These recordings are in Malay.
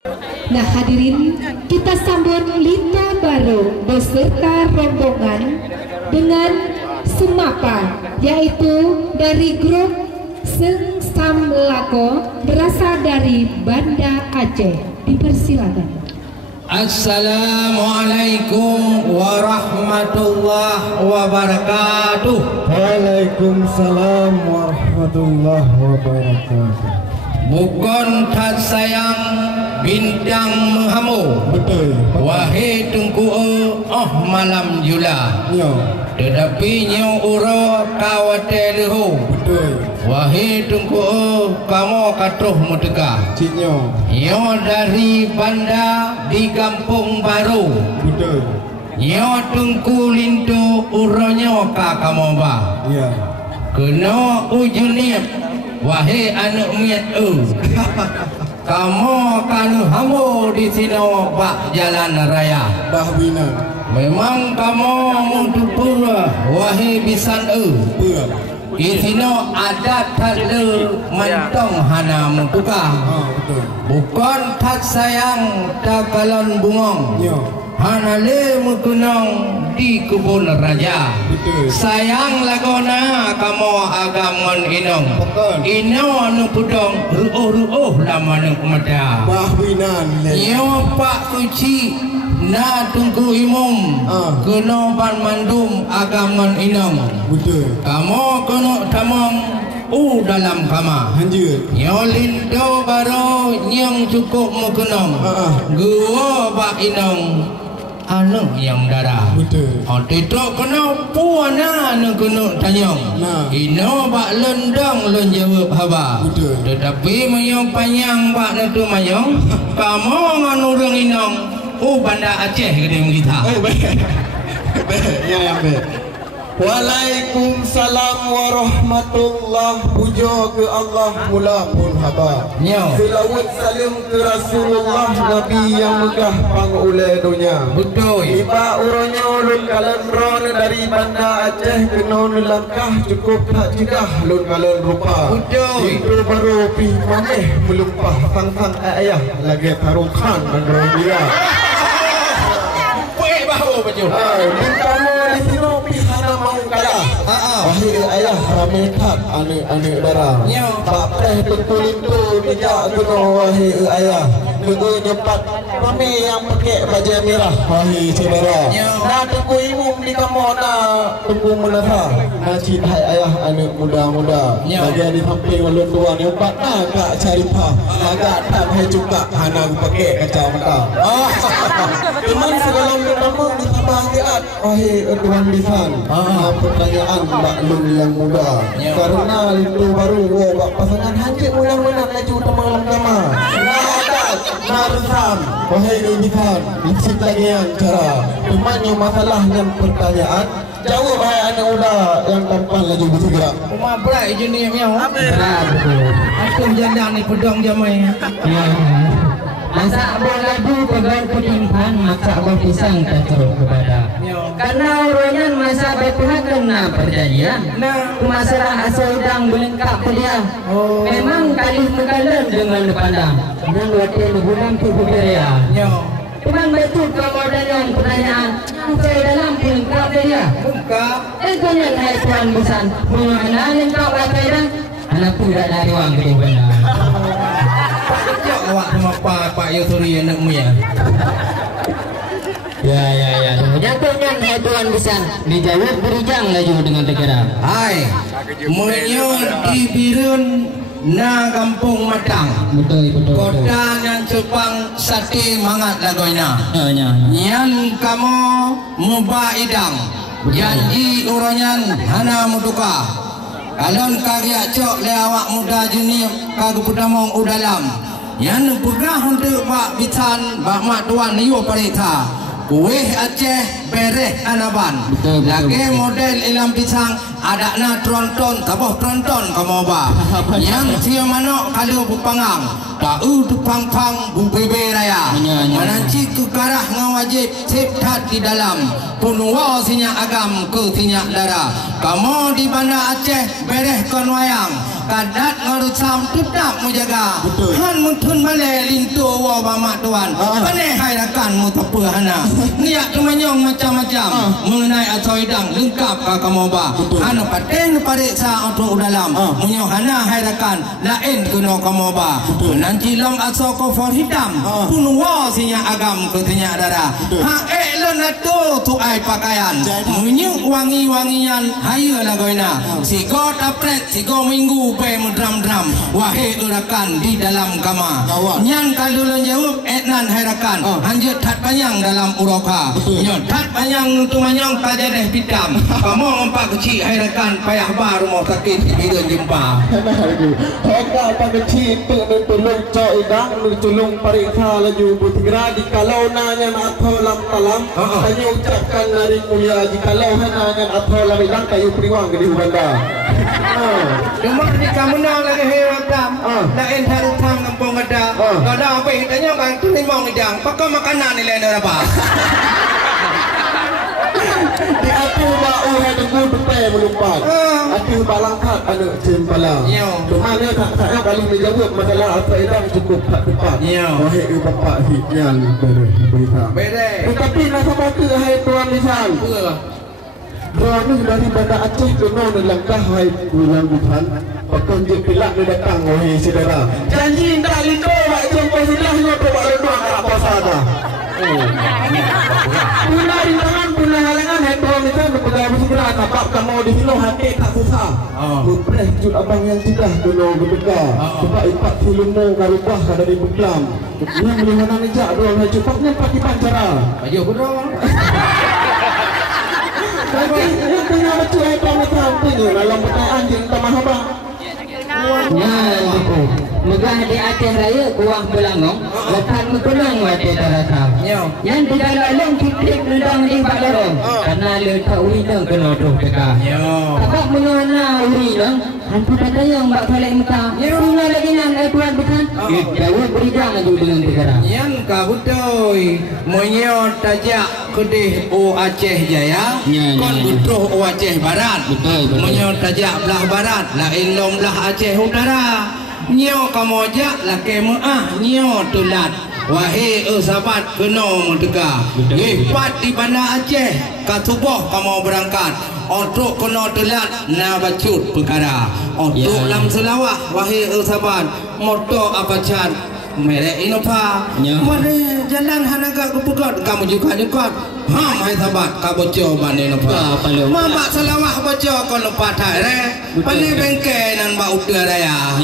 Nah hadirin, kita sambut Lito Baru beserta rombongan dengan Semapa, yaitu dari grup Seng Sam Lako berasal dari Banda Aceh. Dipersilakan. Assalamualaikum warahmatullahi wabarakatuh. Waalaikumsalam warahmatullahi wabarakatuh. Bukan tak sayang bintang menghamu. Betul. Wahai tungku malam jula. Ya. Tetapi nyo uro kawate lehu. Betul. Wahai tungku kamu katuh muteka. Ciknyo. Nyo dari Banda di Kampung Baru. Betul. Nyo tungku lintu uronyo ka kamu ba. Ya. Kena ujunip. Wahai anak miat kamu kan hamu di sini pak jalan raya. Bahwina. Memang kamu untuk pura. Wahai bisan Pura. di sini ada tanda mentong hana mutuka. Betul. Bukan tak sayang tak kalon bungong. Ya. Hana le mukunong di kebun raja. Betul. Sayang lagona kamu agamon inong. Betul. Ino anu pudong ruuh lama nang kumada. Bahwinan. Yo pak kuci na tunggu imum. Keno ban mandum agamon inong. Betul. Kamu keno tamong dalam kama. Hanjur. Yo lindo baru nyong cukup mukunong. Gua bak inong anu yang darah. Betul. Titok kena puana anu kena tanyong. Nah. Ino bak lendang lon jawab haba. Betul. Tetapi mayong panjang bak nentu mayong. Kamu nganurung inong. Banda Aceh kedem kita. Baik. Ya yang baik. Waalaikumsalam warahmatullahi. Puja ke Allah mula pun haba. Nyo. Selawat salam ke Rasulullah Nabi yang megah pangulai dunia. Betul. Iba uronyo lun kalan ron dari Banda Aceh kenon langkah cukup tak cegah lun kalan rupa. Betul. Itu baru pi maneh melumpah sang ayah lagi tarukan androi dia. Baik bahu baju. Bintamo di sini pihana mau kalah. Wahai ayah ramai tak ane darah. Nyo. Bapak tentu tidak kena wahai ayah. Tunggu nyepat kami yang pakai baju merah. Wahai saudara. Nah tunggu imum di kamu nak tunggu menasa. Nah cintai ayah anak muda-muda. Lagi di samping lalu tua ni empat nak cari pah. Agak tak hai juga hana pakai kacamata. Teman segala pertama di kebahagiaan. Wahai tuan lisan. Pertanyaan mbak lun yang muda. Karena itu baru wabak pasangan hancur mudah-mudahan laju teman lama. Narsam, wahai lisan, licik lagi yang cara. Temannya masalah dan pertanyaan. Jawab wahai anak muda yang tampan laju bersegera. Umar berat jenis yang aku jandang ni pedang jamai. Masak berlagu pegang petimpan, masak berpisang terceruk kepada. Karena urunan masa berpihak kena perjanjian. Masalah asal udang melengkap pedia. Memang kali mengkalan dengan pandang. Dan wakil bulan tubuh beria. Tuhan betul kemudian pertanyaan. Saya dalam pelengkap pedia. Tanya hai Tuhan Busan. Mengenai lengkap wakil anak pula dari wang gede benar. Awak sama Pak Yusuri anak mu ya. Ya. Jatuhnya hai Tuhan Busan. Dijawab berijang laju dengan tegara. Hai. Menyun di Birun na Kampung Matang. Betul. Kota yang Sepang sate mangat lagoina. Ya. Nyan kamu muba idang. Janji uranyan hana mutuka. Kalon karya cok le awak muda juni kagu putamong udalam. Yang pernah untuk Pak Bitan, Pak Mak Tuan Niyo Parita. kuih Aceh bereh anaban. Lagi model ilam pisang ada na tronton tabuh tronton kamu ba. Yang sia manok kalau pupangang tau tu pang-pang bu bebe raya. Mananci ke karah ngawajib siptat di dalam punwa sinya agam ke sinya darah. Kamu di Banda Aceh bereh kon wayang kadat ngarucam tetap menjaga. Han muntun male lintu wa bamak tuan. Paneh hairakan mu tapahana. Niat tumanyong macam-macam mengenai asoidang lengkap kamu ba. Anu paten pariksa auto dalam. Munyo hana hairakan lain kuno kamu ba. Nanti long aso ko for hitam. Punwa sinya agam ke sinya darah. Ha elon atu tu ai pakaian. Munyo wangi-wangian hayu lagoina. Si god apret si go minggu pe mudram-dram wahai urakan di dalam kama. Nyan kalau jawab etnan hairakan hanjut tat panjang dalam uroka. Nyon tat panjang tu manyong tajadeh pitam. Kamu empat kecil hairakan payah baru mau sakit bila jumpa. Heka apa kecil tolong cok idang tolong periksa laju butigra di kalau nanya atau lam talam hanya ucapkan dari mulia jikalau nanya atau lam idang kayu periwang di Banda. Cuma di kamu nak lagi heran lain harus tham kampung ada. Kalau ada apa hitanya bang tu ni mau ngejang. Pakai makanan ni lain apa? Di aku bau ada gul betul melumpat. Aku balangkat ada cempala. Cuma dia tak saya kali menjawab masalah apa idang cukup tepat. Wahai bapak hikyan berita. Tetapi nasa baki hai tuan lisan. Rani dari Banda Aceh kena melangkah hai bulan Tuhan. Petunjuk pilak dia datang wahai saudara. Janji tak lindo wak jumpa silahnya tu wak lemak apa sada. Puna di tangan puna halangan hai tuan lisan berpegang segera nampak kamu di sini hati tak susah. Bupreh jut abang yang sudah kena berdegar. Sebab ipak filmmu karubah dari Beklam. Yang melihat nejak dua hai cepatnya pagi pancara. Ayo kodong. Tapi yang tengah betul hai tuan lisan ini dalam pertanyaan anjing tamah apa? Ya, betul. Megah di Aceh Raya kuah belangong, lekat mekenang wajah darah. Yang di dalam long kikrik rendang di Pak Dorong, karena letak uri dong kena dong teka. Sebab mengenal uri dong, hantu data yang bak balik muka. Punya lagi nan tuan bukan? Jauh beridang aja dengan negara. Yang kabutoi menyot tajak kedih o Aceh Jaya, kon butuh o Aceh Barat. Menyot tajak belah barat, lain long belah Aceh Utara. Nyo kamu jak laki mu'ah nyo tulat. Wahai sahabat kena merdeka. Hebat di Banda Aceh katubuh kamu berangkat. Untuk kena tulat na bacut perkara. Untuk lam selawah wahai sahabat motor apa cat merek inova. Mana jalan hanaga kepegat kamu juga dekat. Hai sahabat kamu coba ni lupa. Mama selawah baca kau lupa tak re. Pani bengkel nan ba utara raya.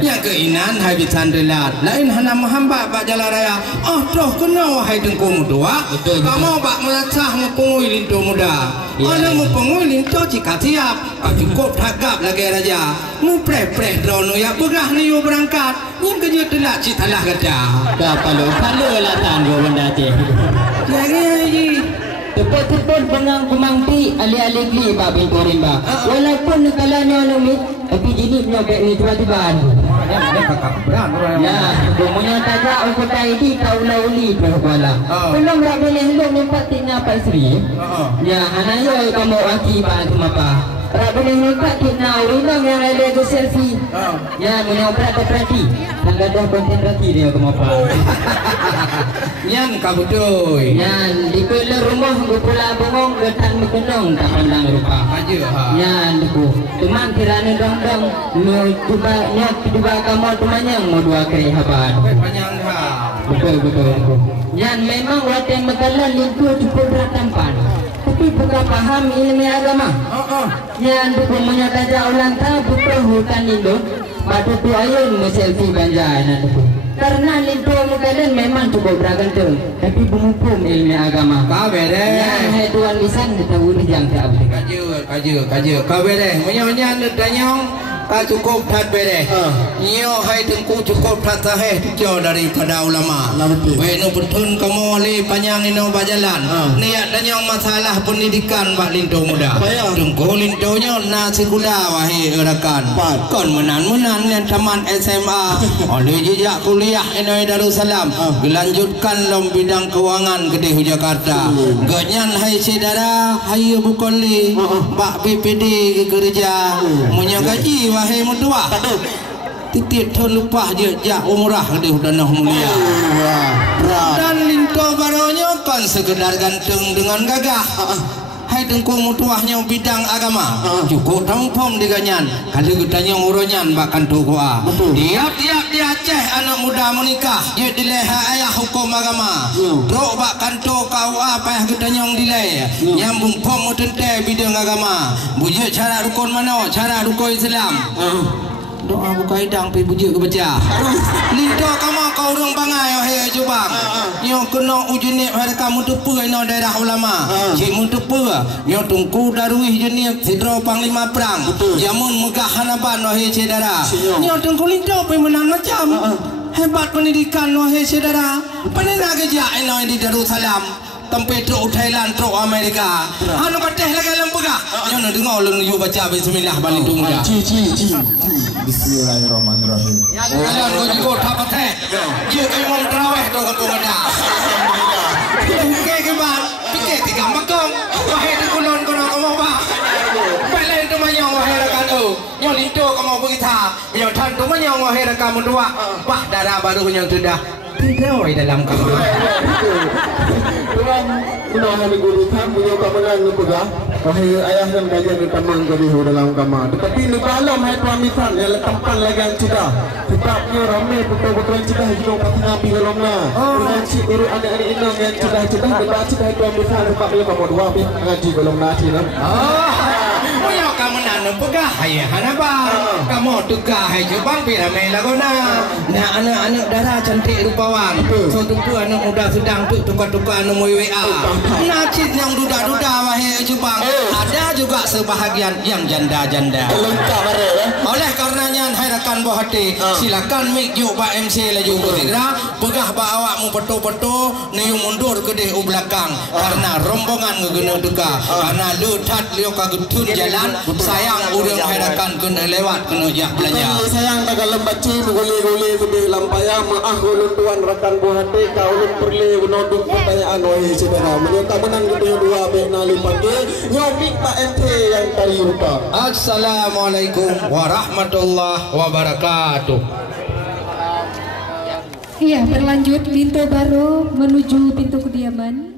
Ya keinan hai bisan relat. Lain hana mahamba ba jalan raya. Toh kena wahai dengku mudua. Kamu ba melacah ngepungui lintu muda. Ana ngepungui lintu jika siap. Cukup tagap lagi raja. Mu preh-preh drono ya begah ni yo berangkat. Yang kerja telat citalah kerja. Kalau lah tanggo Banda Aceh. Lagi tepat-tepat bengang kumangti ali-ali gli ba bintorin ba. Walaupun nakalanya lumit tapi jinip nyobek ni tiba-tiba. Ya, kemudian tajak untuk taidi kaula-uli berwala. Belum rak boleh helok nempat tina Pak Sri. Ya, hanayo kamu aki ba tumapa. Rak boleh nempat tina urang yang ada tu selfie. Ya, menyobrak perhati. Tangga dah konten rati dia kamu apa. Yang kabutoi. Yan di kala rumah gupula bongong getan mekenong tak pandang rupa. Aja ha. Yan diku. Teman kirana dong-dong no cuba nyok cuba kamu tumanyang mau dua kali haban. Panjang ha. Betul. Yan memang wate mekalan lintu cukup bertampan. Tapi bukan paham ilmu agama. Yan diku menyataja ulang ta bukan hutan Indo. Batu tu ayun selfie banjana diku. Karena lintu mekalan memang cukup beragam tapi berhukum ilmu agama. Kabeh deh. Yang tuan lisan kita uri jang tak boleh. Kaje. Kabeh deh. Menyo-nyo tanyong cukup tat bere nyo hai tengku cukup tat taheh jo daripada ulama weno betun kamu li panjang ino bajalan niat dan yang masalah pendidikan bak linto muda tengku linto nyo nasi kuda wahai rakan kon menan yang taman SMA oleh jejak kuliah ino Darussalam dilanjutkan dalam bidang keuangan gede Jakarta ganyan hai saudara hai bukoli bak BPD kerja punya gaji wahai mertua titik terlupa je jak umrah dia danah mulia dan linto baronya kan sekedar ganteng dengan gagah hai tengku mutuahnya bidang agama cukup tampom diganyan kalau getanya uronyan bahkan tukua tiap-tiap di Aceh anak muda menikah dia dileha ayah hukum agama trok bahkan tu KUA payah getanya dileh nyambung pom tente bidang agama bujuk cara rukun mana cara rukun Islam doa buka hidang pi bujuk ke baca linto kamu kau urang bangai wahai jubang nyo kena ujinik pada kamu tepu ino daerah ulama cik mun tepu nyo tungku daruih jenik sidro panglima perang jamun megah hanaban wahai saudara nyo tungku linto pi menang macam hebat pendidikan wahai saudara penena kerja ino di Darussalam tempat truk Thailand truk Amerika anu pateh lagi lempegah nyo nak dengar ulun you baca bismillah balik tu muda Bismillahirrahmanirrahim. Alah kau juga tak patah. Dia kau mau terawih tu kau ada. Fikir ke bang? Fikir tiga makam. Wahai tu kulon kau nak mau apa? Balik tu macam wahai rakan tu. Yang lintu kau mau berita. Yang tan tu macam wahai rakan mendua. Wah darah baru yang sudah tidak dalam kamar. Tuan, punya hari guru kan punya kamaran lepegah. Wahai ayah dan kajian di taman kau dalam kamar. Tetapi di dalam hai tuan misan yang tempat lagi yang sudah. Sebabnya ramai betul-betul yang sudah hidup kat Nabi dalamnya. Mengaji guru anak-anak ini yang sudah berbaca hai tuan misan sebabnya kamu dua mengaji dalam nasi lah. Punya kamu nak pegah ayah hanapa. Kamu tukar hai jubang pi ramai laguna. Nah anak-anak darah cantik rupawan. So tunggu anak muda sedang tukar-tukar anu WA. Najis yang duda-duda wahai jubang. Ada juga sebahagian yang janda-janda. Oleh karenanya hai rakan buah hati, silakan mik juk Pak MC laju bergerak, pegah ba awakmu peto-peto niu mundur ke deh belakang karena rombongan ngegena duka. Karena lutat liu kagetun jalan, sayang urang hai rakan kena lewat kena jak belanja. Sayang tak lembaci gule-gule gede lampaya maah ulun tuan rakan buah hati ka ulun perli menoduk pertanyaan wahai saudara. Menyata menang gede dua bek nali pagi. Nyomik Pak MC yang tadi rupa. Assalamualaikum warahmatullahi wabarakatuh. Iya, berlanjut Linto Baro menuju pintu kediaman.